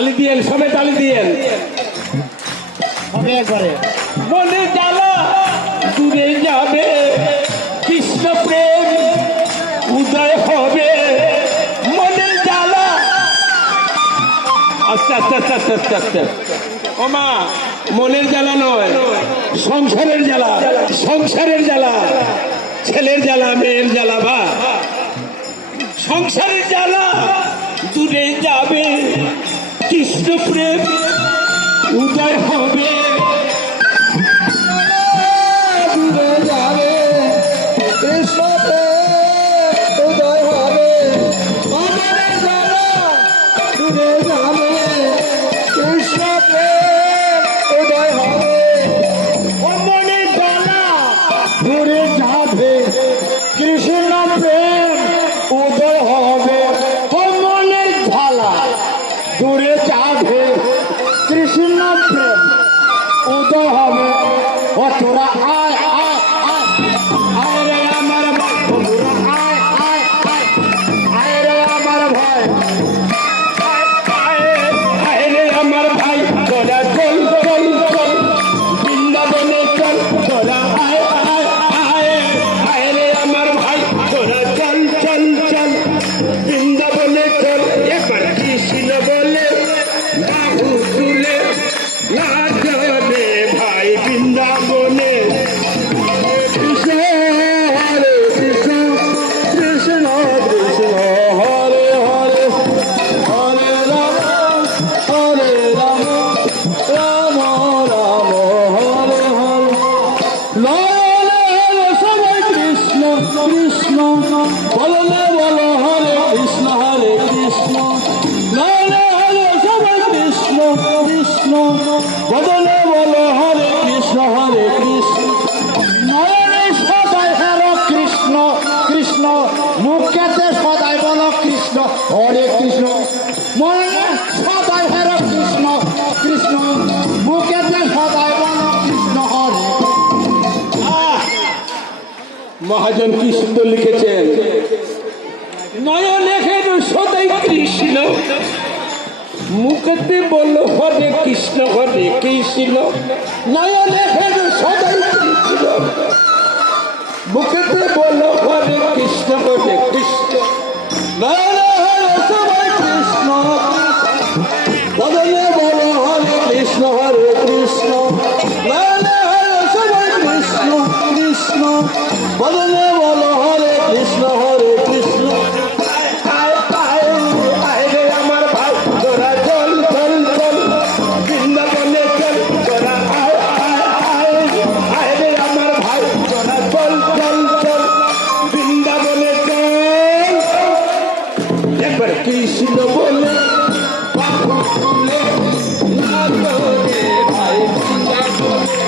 তালি দিয়েন, সবে তালি দিয়েন। মনে জ্বালা দূরে যাবে, কৃষ্ণ প্রেম উদয় হবে। মনের জ্বালা আচ্ছা আচ্ছা আচ্ছা আচ্ছা আচ্ছা আচ্ছা ও মা, মনের জ্বালা নয়, সংসারের জ্বালা, সংসারের জ্বালা, ছেলের জ্বালা, মেয়ের জ্বালা, বা সংসারের জ্বালা দূরে যাবে, কৃষ্ণ প্রেম উদয় হবে। দূরে যাবে কৃষ্ণ প্রেম উদয় হবে। মনের জ্বালা দূরে যাবে কৃষ্ণ প্রেম উদয় হবে। ও মনের জ্বালা দূরে যাবে কৃষ্ণ প্রেম উদয় হবে। ও মনের জ্বালা দূরে যাবে কৃষ্ণ প্রেম উদয় হবে। ও তোরা আয় আয় আয় আয় রে আমার ভাই, ও তোরা আয় আয় আয় আয় রে আমার ভাই। আয় রে আমার ভাই, তোরা চল চল চল, বৃন্দাবনে চল, তোরা আয় আয় আয়। আয় রে আমার ভাই, তোরা চল চল চল, বৃন্দাবনে চল। এবার কৃষ্ণ বলে বাহু তুলে নাচ রে ভাই বৃন্দাবনে। কৃষ্ণ হরে কৃষ্ণ কৃষ্ণ কৃষ্ণ হরে হরে, হরে রাম হরে রাম রাম রাম হরে হরে। ললে হরে সবাই কৃষ্ণ কৃষ্ণ, বললে বলো হরে কৃষ্ণ হরে কৃষ্ণ। ললে হরে সবাই কৃষ্ণ কৃষ্ণ, বদলে বলো হরে কৃষ্ণ হরে কৃষ্ণ। নয়নে সদাই হেরো কৃষ্ণ কৃষ্ণ, মুখেতে সদাই বলো কৃষ্ণ হরে কৃষ্ণ। মনে সদাই হেরো কৃষ্ণ কৃষ্ণ, মুখেতে সদাই বলো কৃষ্ণ হরে। মহাজন কি সুন্দর লিখেছেন। নয়নের সদাই কৃষ্ণ, মুখতে বলল হরে কৃষ্ণ হরে কৃষ্ণ। নয়নের সদাই কৃষ্ণ, মুখতে বলল হরে কৃষ্ণ হরে কৃষ্ণ। নয়নে হরে সবাই কৃষ্ণ, বদলে বলো হরে কৃষ্ণ হরে কৃষ্ণ। নয়নে হরে সবাই কৃষ্ণ কৃষ্ণ, বদলে বলো হরে কৃষ্ণ হরে কৃষ্ণ। আয় আয় আয় রে আমার ভাই, তোরা চল চল চল, বৃন্দাবনে চল, তোরা আয় আয় আয়। আয় রে আমার ভাই, তোরা চল চল চল, বৃন্দাবনে চল। একবার কৃষ্ণ বলে বাহু তুলে নাচ রে ভাই বৃন্দাবনে।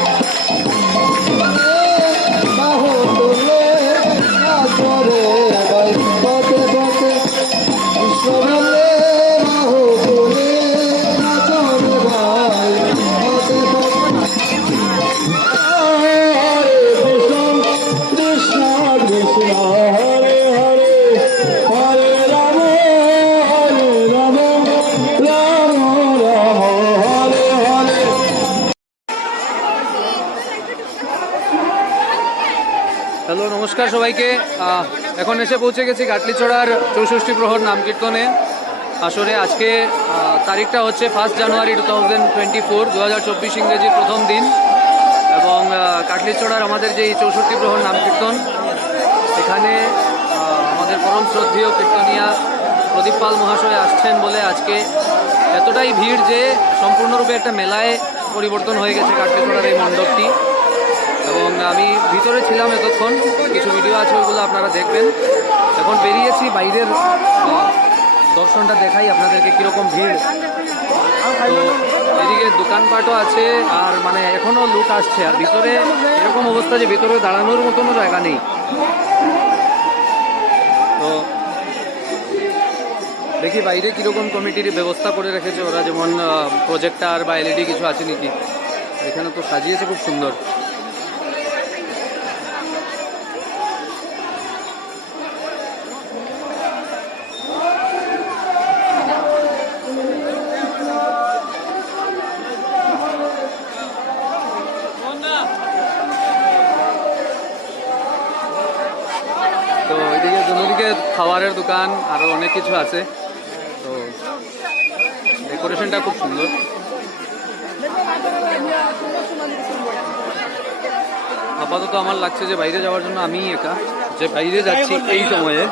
বাহু তুলে নাচরে ভাই পথে পথে, কৃষ্ণ বলে বাহু তুলে নাচরে ভাই পথে পথে। হরে কৃষ্ণ কৃষ্ণ কৃষ্ণ হরে হরে, হরে রাম রাম রাম হরে হরে। হ্যালো, নমস্কার সবাইকে। এখন এসে পৌঁছে গেছি কাটলিছড়ার 64 প্রহর নাম কীর্তনে আসরে। আজকে তারিখটা হচ্ছে 1 জানুয়ারি 2024, 2024 ইংরেজির প্রথম দিন। এবং কাটলিছড়ার আমাদের যে 64 প্রহর নাম কীর্তন, এখানে আমাদের পরম শ্রদ্ধেয় কীর্তনিয়া প্রদীপ পাল মহাশয় আসছেন বলে আজকে এতটাই ভিড় যে সম্পূর্ণরূপে একটা মেলায় পরিবর্তন হয়ে গেছে কাটলিছড়ার এই মণ্ডপটি। এবং আমি ভিতরে ছিলাম এতক্ষণ, কিছু ভিডিও আছে ওইগুলো আপনারা দেখবেন। এখন বেরিয়েছি বাইরের দর্শনটা দেখাই আপনাদেরকে কীরকম ভিড়। তো এদিকে দোকানপাটও আছে, আর মানে এখনও লোক আসছে, আর ভিতরে এরকম অবস্থা যে ভিতরে দাঁড়ানোর মতনও জায়গা নেই। তো দেখি বাইরে কীরকম কমিটির ব্যবস্থা করে রেখেছে ওরা, যেমন প্রজেক্টার বা এলইডি কিছু আছে নাকি। এখানে তো সাজিয়েছে খুব সুন্দর। দোকান আরও অনেক কিছু আছে। তো ডেকোরেশনটা খুব সুন্দর। আপাতত আমার লাগছে যে বাইরে যাওয়ার জন্য আমিই একা, যে বাইরে যাচ্ছি এই সময়ে,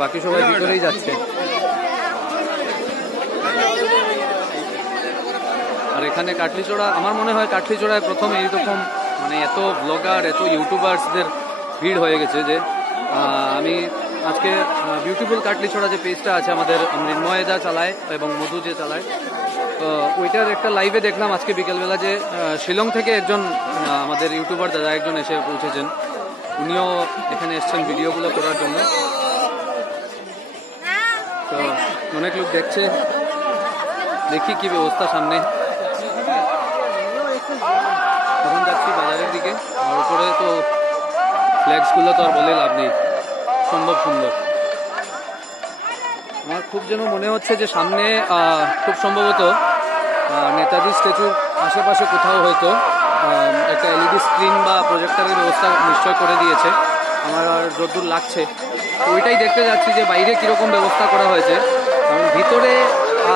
বাকি সবাই ভিতরেই যাচ্ছে। আর এখানে কাটলিচড়া, আমার মনে হয় কাটলিচড়ায় প্রথম এইরকম মানে এত ব্লগার, এত ইউটিউবার্সদের ভিড় হয়ে গেছে যে আমি আজকে বিউটিফুল কাটলিছড়া যে পেজটা আছে আমাদের, মৃন্ময়দা চালায় এবং মধু যে চালায়, তো ওইটার একটা লাইভে দেখলাম আজকে বিকেলবেলা যে শিলং থেকে একজন আমাদের ইউটিউবার দাদা একজন এসে পৌঁছেছেন। উনিও এখানে এসছেন ভিডিওগুলো করার জন্য। তো অনেক লোক দেখছে, দেখি কি ব্যবস্থা সামনে। এখন যাচ্ছি বাজারের দিকে, আর উপরে তো ফ্ল্যাগসগুলো তো আর বলে লাভ নেই, সম্ভব সুন্দর। আমার খুব যেন মনে হচ্ছে যে সামনে খুব সম্ভবত নেতাজি স্ট্যাচুর আশেপাশে কোথাও হয়তো একটা এলইডি স্ক্রিন বা প্রজেক্টরের ব্যবস্থা নিশ্চয় করে দিয়েছে, আমার আর যতদূর লাগছে। তো ওইটাই দেখতে যাচ্ছি যে বাইরে কীরকম ব্যবস্থা করা হয়েছে, কারণ ভিতরে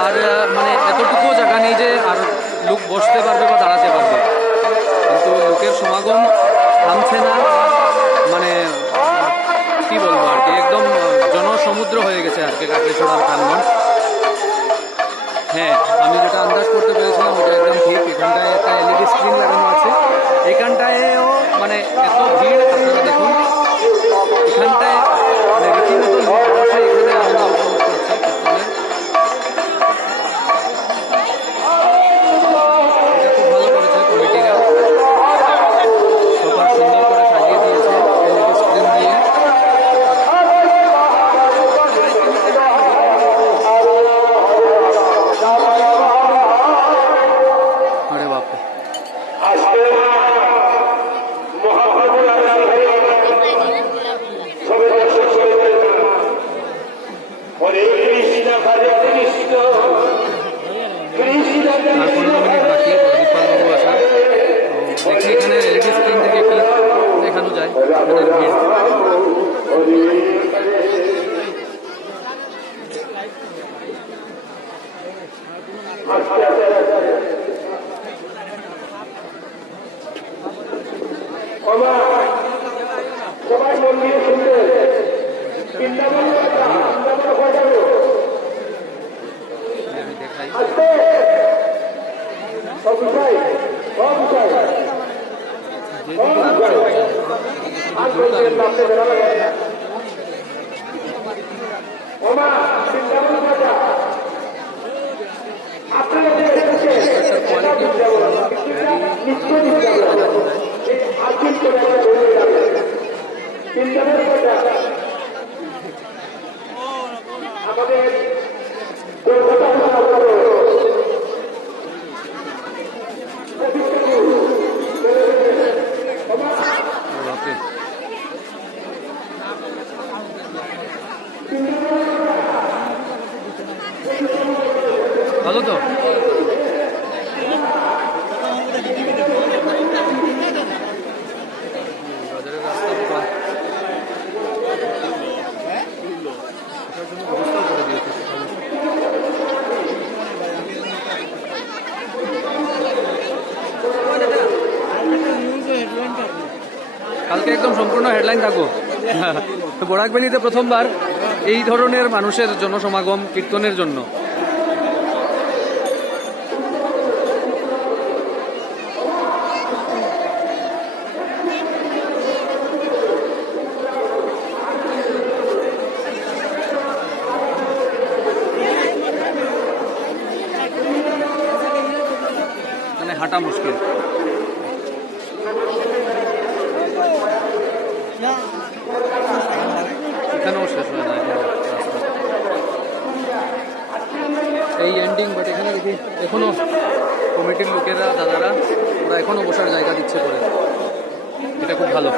আর মানে এতটুকুও জায়গা নেই যে আর লোক বসতে পারবে বা দাঁড়াতে পারবে, কিন্তু লোকের সমাগম থামছে না। মানে কি বলবো আর কি, একদম জনসমুদ্র হয়ে গেছে আর কি কাটলিছড়ার প্রাঙ্গণ। হ্যাঁ, আমি যেটা আন্দাজ করতে পেরেছিলাম ওটা একদম ঠিক। এখানটায় একটা এলইডি স্ক্রিন লাগানো আছে, এখানটায়ও মানে এত ভিড় আপনারা দেখুন। এখানটায় মানে রীতিমতো লোক বসে এখানে আনন্দ উপভোগ করছে কীর্তনের। এটা খুব ভালো করেছে কমিটিরা, সবার সুন্দর করে সাজিয়ে দিয়েছে এলইডি স্ক্রিন দিয়ে। আরে বাপরে, আর 15 মিনিট বাকি দীপালবাবু আসার। তো দেখি এখানে এলইডি স্ক্রিন থেকে কি দেখানো যায়। এখানের ভিড় সবাই মন দিয়ে শুনবে। আমি দেখাই। ভালো তো। বাজারের রাস্তা পুরো এটার জন্য ব্যবস্থা করে দিয়েছে। কালকে একদম সম্পূর্ণ হেডলাইন থাকবো। বরাকভ্যালিতে প্রথমবার এই ধরনের মানুষের জনসমাগম কীর্তনের জন্য। মানে হাঁটা মুশকিল। এখানেও শেষ হয় না এখনো রাস্তা, এই এন্ডিং। বাট এখানে দেখি এখনো কমিটির লোকেরা, দাদারা, ওরা এখনো বসার জায়গা দিচ্ছে করে, এটা খুব ভালো।